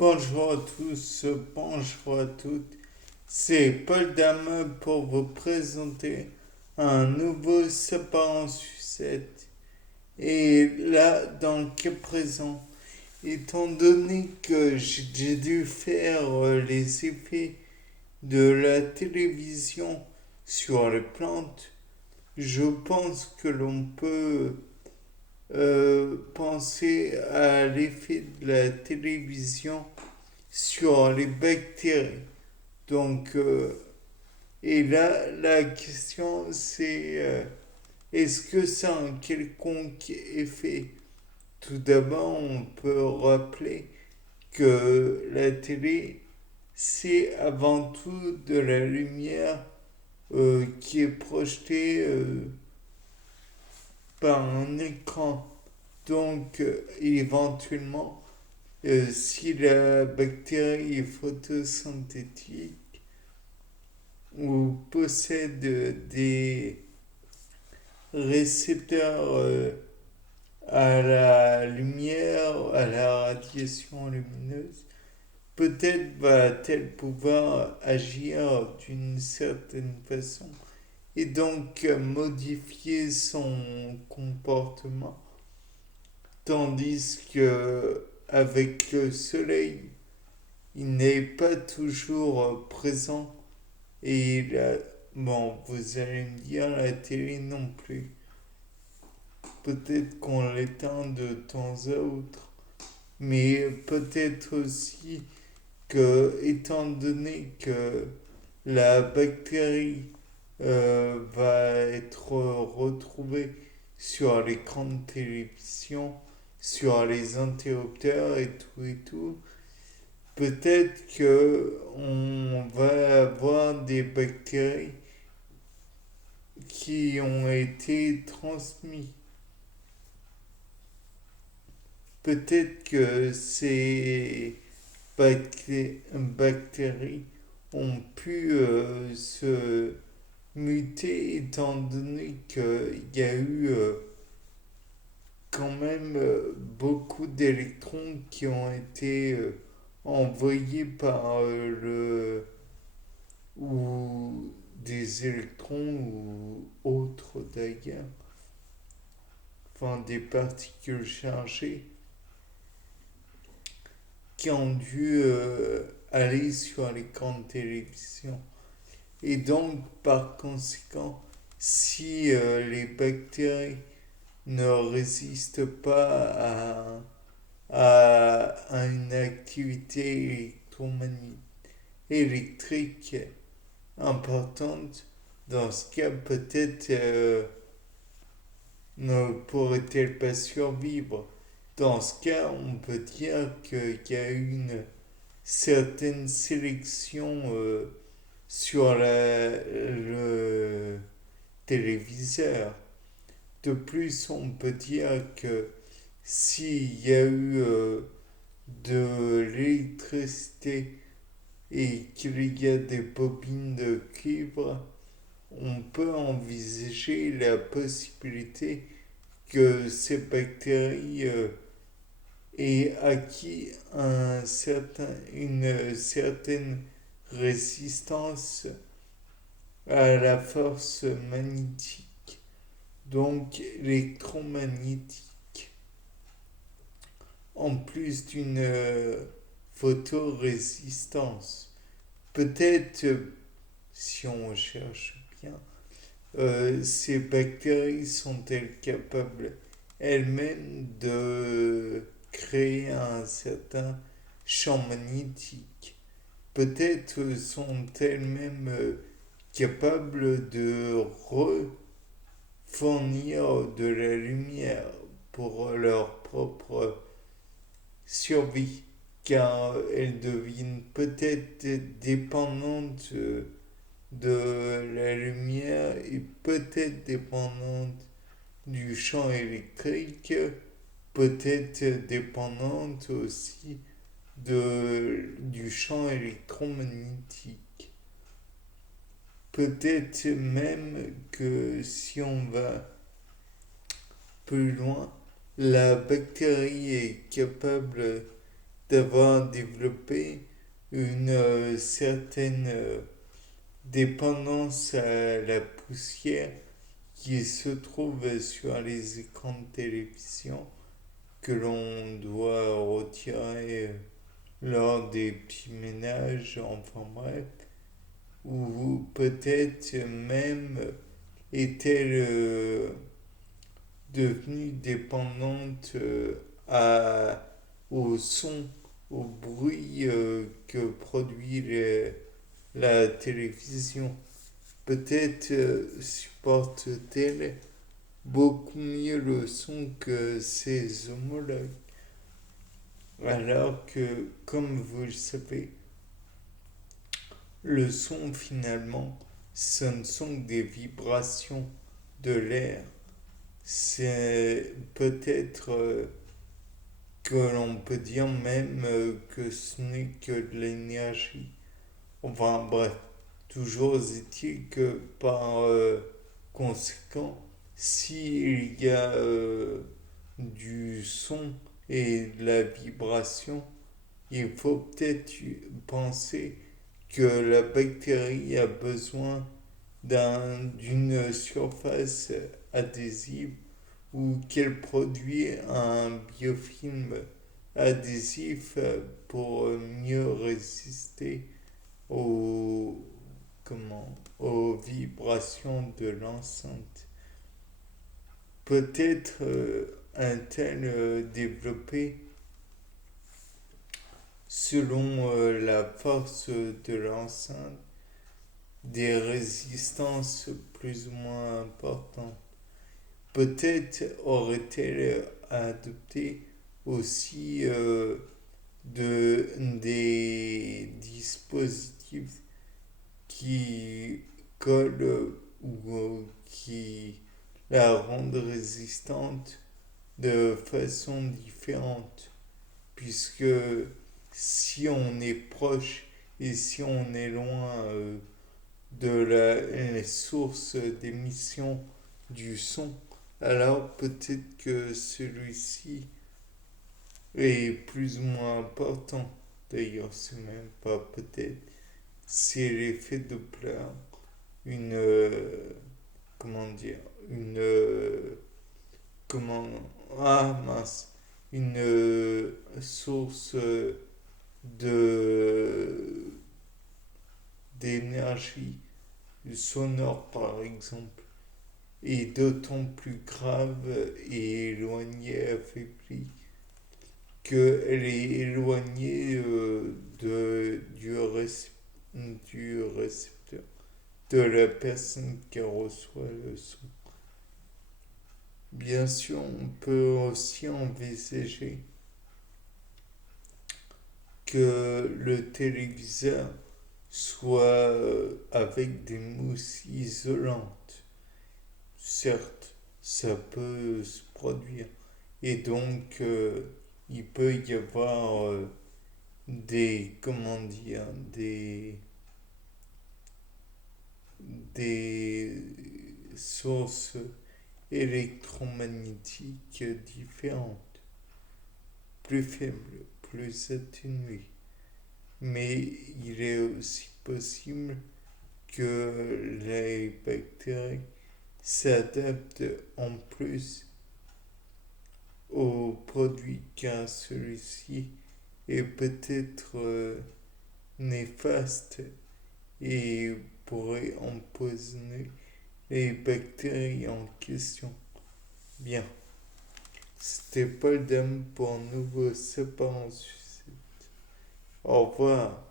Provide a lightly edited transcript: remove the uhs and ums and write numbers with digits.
Bonjour à tous, bonjour à toutes. C'est Paul Dame pour vous présenter un nouveau sapin en sucette. Et là, dans le cas présent, étant donné que j'ai dû faire les effets de la télévision sur les plantes, je pense que l'on peut penser à l'effet de la télévision sur les bactéries. Donc, et là, la question c'est est-ce que ça a un quelconque effet? Tout d'abord, on peut rappeler que la télé, c'est avant tout de la lumière qui est projetée par un écran. Donc, éventuellement, si la bactérie est photosynthétique ou possède des récepteurs à la lumière, à la radiation lumineuse, peut-être va-t-elle pouvoir agir d'une certaine façon et donc modifier son comportement, tandis que avec le soleil, il n'est pas toujours présent et là, bon, vous allez me dire la télé non plus. Peut-être qu'on l'éteint de temps à autre, mais peut-être aussi que, étant donné que la bactérie va être retrouvée sur l'écran de télévision, sur les interrupteurs et tout, peut-être que on va avoir des bactéries qui ont été transmises. Peut-être que ces bactéries ont pu se muter étant donné qu'il y a eu quand même beaucoup d'électrons qui ont été envoyés par ou des électrons ou autres d'ailleurs, enfin des particules chargées qui ont dû aller sur l'écran de télévision. Et donc, par conséquent, si les bactéries ne résistent pas à une activité électrique importante, dans ce cas, peut-être ne pourrait-elle pas survivre. Dans ce cas, on peut dire qu'il y a une certaine sélection sur le téléviseur. De plus, on peut dire que s'il y a eu de l'électricité et qu'il y a des bobines de cuivre, on peut envisager la possibilité que ces bactéries aient acquis une certaine résistance à la force magnétique, donc électromagnétique, en plus d'une photorésistance. Peut-être, si on cherche bien, ces bactéries sont-elles capables elles-mêmes de créer un certain champ magnétique? Peut-être sont-elles même capables de fournir de la lumière pour leur propre survie, car elles deviennent peut-être dépendantes de la lumière et peut-être dépendantes du champ électrique, peut-être dépendantes aussi du champ électromagnétique. Peut-être même que si on va plus loin, la bactérie est capable d'avoir développé une certaine dépendance à la poussière qui se trouve sur les écrans de télévision que l'on doit retirer lors des petits ménages, enfin bref, ou peut-être même est-elle devenue dépendante au son, au bruit que produit la télévision. Peut-être supporte-t-elle beaucoup mieux le son que ses homologues. Alors que, comme vous le savez, le son finalement, ce ne sont que des vibrations de l'air. C'est peut-être que l'on peut dire même que ce n'est que de l'énergie. Enfin bref, toujours est-il que par conséquent, s'il y a du son et de la vibration, il faut peut-être penser que la bactérie a besoin d'une surface adhésive ou qu'elle produit un biofilm adhésif pour mieux résister aux, aux vibrations de l'enceinte. Peut-être un-t-elle développé selon la force de l'enceinte des résistances plus ou moins importantes. Peut-être aurait-elle adopté aussi des dispositifs qui collent ou qui la rendent résistante de façon différente. Puisque si on est proche et si on est loin de la source d'émission du son, alors peut-être que celui-ci est plus ou moins important. D'ailleurs, c'est même pas peut-être, c'est l'effet Doppler, une comment dire, une comment ah mince, une source de d'énergie sonore par exemple est d'autant plus grave et éloignée, affaiblie qu'elle est éloignée du récepteur, de la personne qui reçoit le son. Bien sûr, on peut aussi envisager que le téléviseur soit avec des mousses isolantes. Certes, ça peut se produire. Et donc, il peut y avoir comment dire, des sources électromagnétiques différentes, plus faibles, plus atténuées. Mais il est aussi possible que les bactéries s'adaptent en plus au produit car celui-ci est peut-être néfaste et pourrait empoisonner les bactéries en question. Bien, c'était Paul Dame pour un nouveau sapin en sucette. Au revoir.